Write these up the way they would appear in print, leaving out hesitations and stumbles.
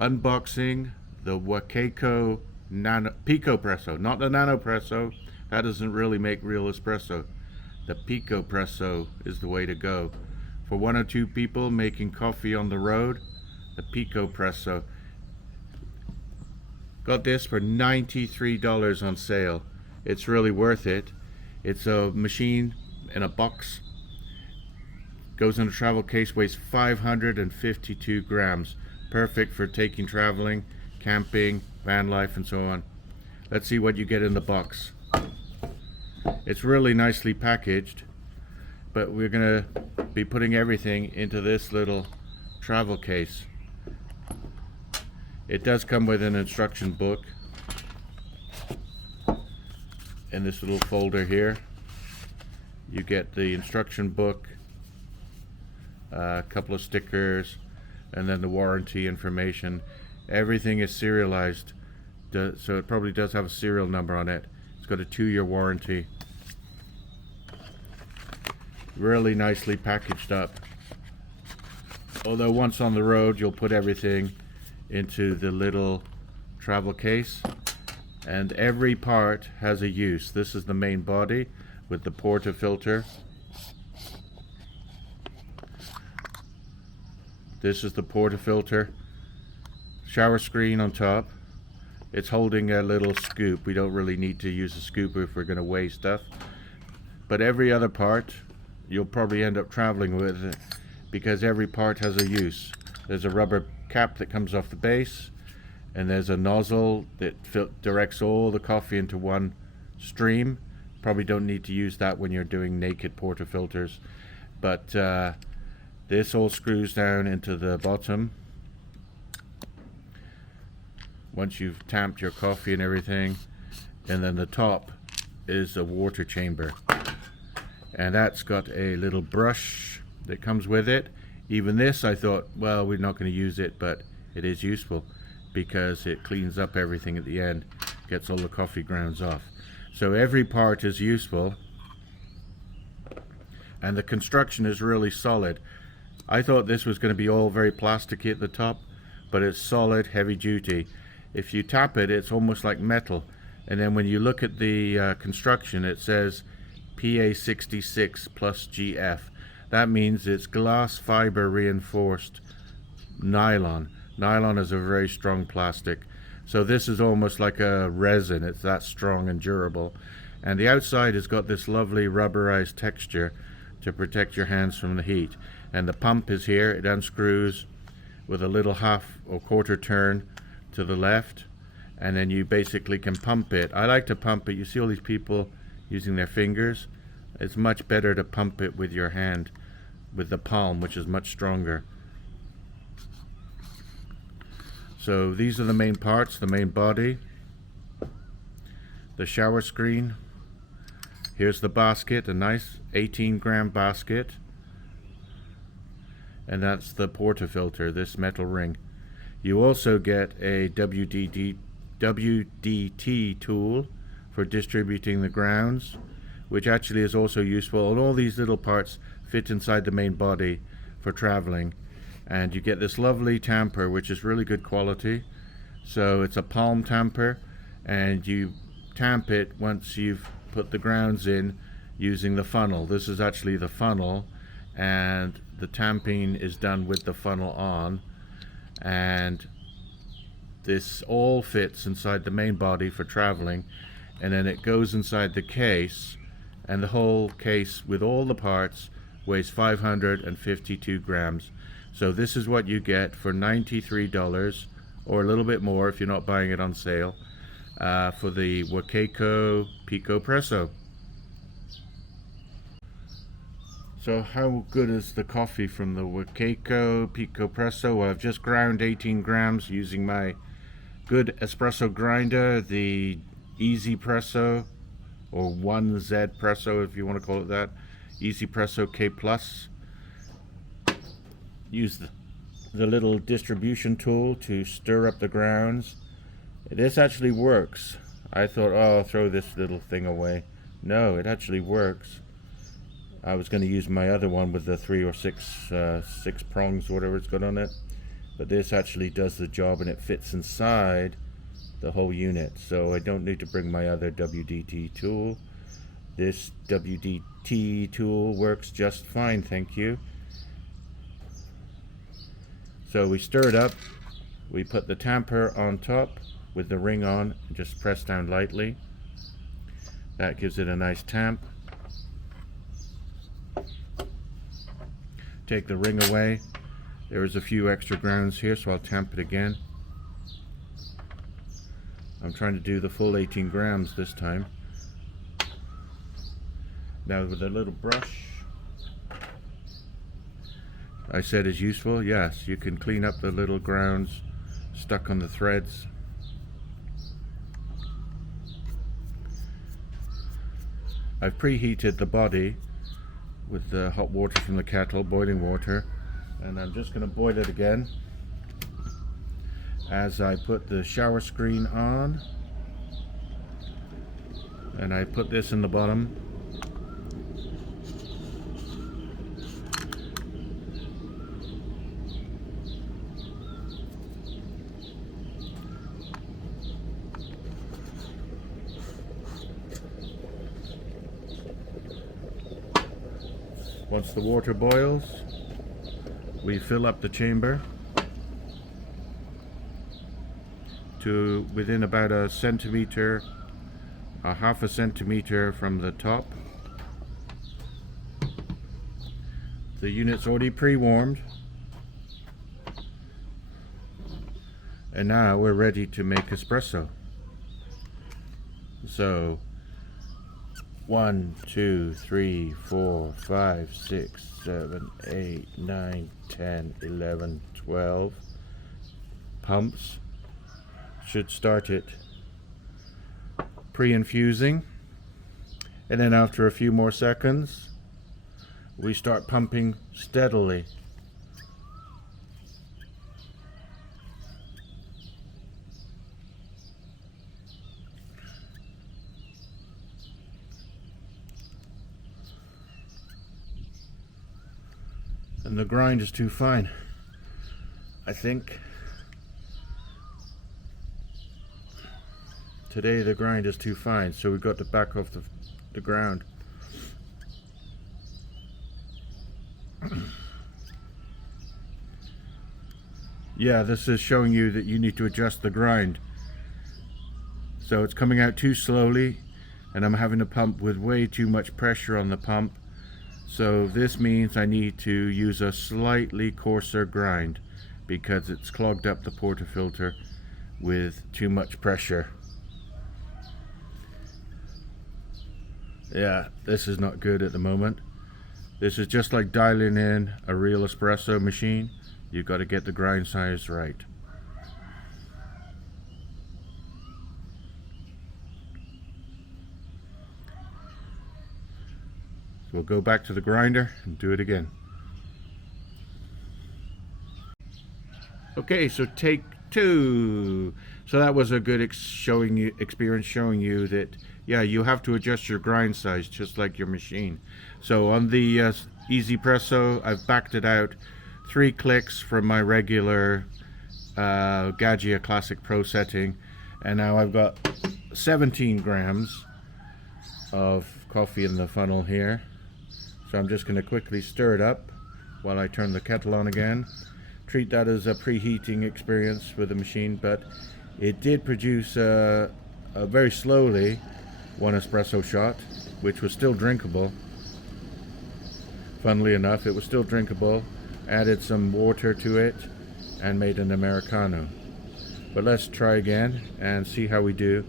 unboxing the WACACO PICOPRESSO, not the NanoPresso. That doesn't really make real espresso. The PICOPRESSO is the way to go. For one or two people making coffee on the road, the PICOPRESSO. Got this for $93 on sale. It's really worth it. It's a machine in a box. Goes in a travel case, weighs 552 grams. Perfect for taking traveling, camping, van life, and so on. Let's see what you get in the box. It's really nicely packaged, but we're gonna be putting everything into this little travel case. It does come with an instruction book in this little folder here. You get the instruction book, a couple of stickers, and then the warranty information. Everything is serialized, so it probably does have a serial number on it. It's got a 2-year warranty. Really nicely packaged up. Although once on the road, you'll put everything into the little travel case, and every part has a use. This is the main body with the portafilter. This is the portafilter. Shower screen on top. It's holding a little scoop. We don't really need to use a scoop if we're going to weigh stuff. But every other part, you'll probably end up traveling with it because every part has a use. There's a rubber cap that comes off the base, and there's a nozzle that directs all the coffee into one stream. Probably don't need to use that when you're doing naked portafilters, but this all screws down into the bottom. Once you've tamped your coffee and everything, and then the top is a water chamber, and that's got a little brush that comes with it. Even this, I thought, well, we're not going to use it, but it is useful because it cleans up everything at the end, gets all the coffee grounds off. So every part is useful, and the construction is really solid. I thought this was going to be all very plasticky at the top, but it's solid, heavy duty. If you tap it, it's almost like metal. And then when you look at the construction, it says PA66 plus GF. That means it's glass fiber reinforced nylon. Nylon is a very strong plastic. So this is almost like a resin. It's that strong and durable. And the outside has got this lovely rubberized texture to protect your hands from the heat. And the pump is here. It unscrews with a little half or quarter turn to the left, and then you basically can pump it. I like to pump it. You see all these people using their fingers. It's much better to pump it with your hand, with the palm, which is much stronger. So these are the main parts, the main body, the shower screen. Here's the basket, a nice 18-gram basket, and that's the portafilter, this metal ring. You also get a WDT tool for distributing the grounds, which actually is also useful. And all these little parts fit inside the main body for traveling. And you get this lovely tamper, which is really good quality. So it's a palm tamper, and you tamp it once you've put the grounds in using the funnel. This is actually the funnel, and the tamping is done with the funnel on. And this all fits inside the main body for traveling, and then it goes inside the case, and the whole case with all the parts weighs 552 grams. So this is what you get for $93, or a little bit more if you're not buying it on sale, for the WACACO PICOPRESSO. So how good is the coffee from the WACACO PICOPRESSO? Well, I've just ground 18 grams using my good espresso grinder, the Easy Presso, or 1Z Presso if you want to call it that, Easy Presso K+. Use the little distribution tool to stir up the grounds. This actually works. I thought, oh, I'll throw this little thing away. No, it actually works. I was going to use my other one with the 3 or 6 prongs, whatever it's got on it, but this actually does the job, and it fits inside the whole unit, so I don't need to bring my other WDT tool. This WDT tool works just fine, thank you. So we stir it up, we put the tamper on top with the ring on, and just press down lightly. That gives it a nice tamp. Take the ring away. There is a few extra grounds here, so I'll tamp it again. I'm trying to do the full 18 grams this time. Now with a little brush, I said is useful. Yes, you can clean up the little grounds stuck on the threads. I've preheated the body with the hot water from the kettle, boiling water, and I'm just going to boil it again as I put the shower screen on, and I put this in the bottom. Once the water boils, we fill up the chamber to within about a centimeter, a half a centimeter from the top. The unit's already pre-warmed, and now we're ready to make espresso. So 1, 2, 3, 4, 5, 6, 7, 8, 9, 10, 11, 12 pumps should start it pre-infusing, and then after a few more seconds we start pumping steadily. And the grind is too fine, I think. Today the grind is too fine, so we've got to back off the ground. Yeah, this is showing you that you need to adjust the grind. So it's coming out too slowly, and I'm having to pump with way too much pressure on the pump. So this means I need to use a slightly coarser grind because it's clogged up the portafilter with too much pressure. Yeah, this is not good at the moment. This is just like dialing in a real espresso machine. You've got to get the grind size right. We'll go back to the grinder and do it again. Okay, so take 2. So that was a good experience showing you that, yeah, you have to adjust your grind size just like your machine. So on the Espresso, I've backed it out 3 clicks from my regular Gaggia Classic Pro setting, and now I've got 17 grams of coffee in the funnel here. So I'm just going to quickly stir it up while I turn the kettle on again. Treat that as a preheating experience with the machine, but it did produce very slowly 1 espresso shot, which was still drinkable. Funnily enough, it was still drinkable. Added some water to it and made an Americano. But let's try again and see how we do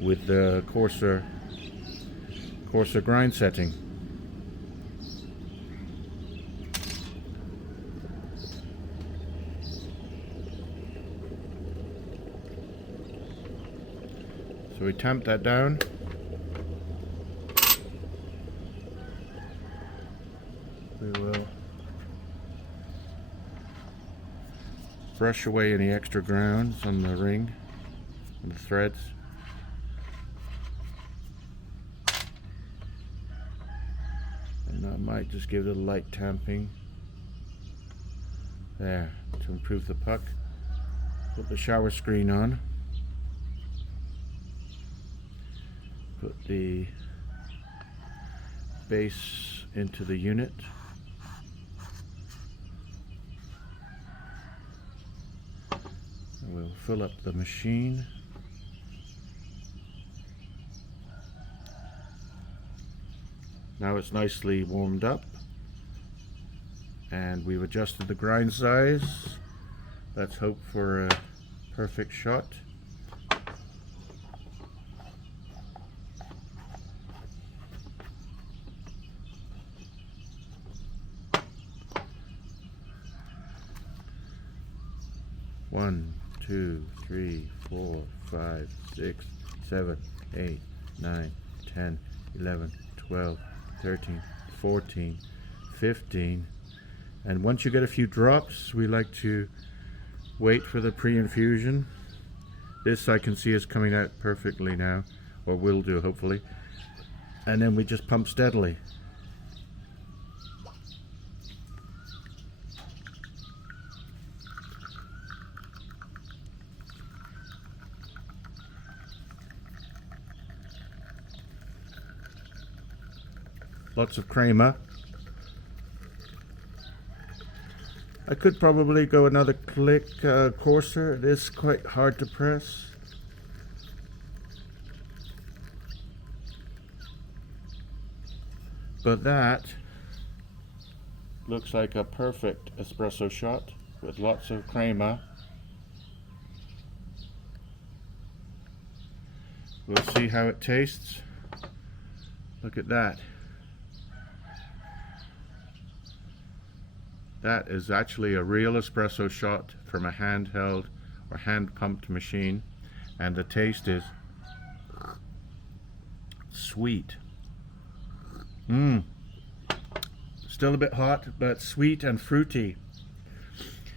with the coarser grind setting. So we tamp that down. We will brush away any extra grounds on the ring, on the threads. And I might just give it a light tamping There, to improve the puck. Put the shower screen on. Put the base into the unit. We'll fill up the machine. Now it's nicely warmed up, and we've adjusted the grind size. Let's hope for a perfect shot. One, 2, 3, 4, 5, 6, 7, 8, 9, 10, 11, 12, 13, 14, 15. And once you get a few drops, we like to wait for the pre-infusion. This I can see is coming out perfectly now, or will do hopefully. And then we just pump steadily. Lots of crema. I could probably go another click coarser. It is quite hard to press. But that looks like a perfect espresso shot with lots of crema. We'll see how it tastes. Look at that. That is actually a real espresso shot from a handheld or hand pumped machine, and the taste is sweet. Still a bit hot, but sweet and fruity.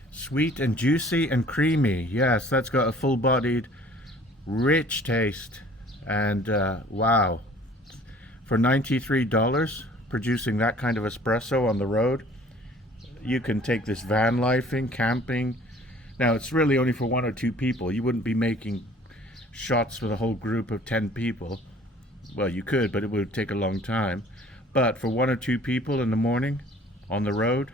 Sweet and juicy and creamy. Yes, that's got a full-bodied, rich taste. And wow, for $93 producing that kind of espresso on the road, you can take this van lifing, camping. Now it's really only for 1 or 2 people. You wouldn't be making shots with a whole group of 10 people. Well, you could, but it would take a long time. But for 1 or 2 people in the morning, on the road,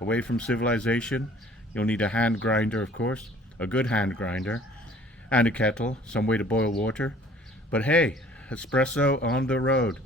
away from civilization, you'll need a hand grinder, of course, a good hand grinder, and a kettle, some way to boil water. But hey, espresso on the road.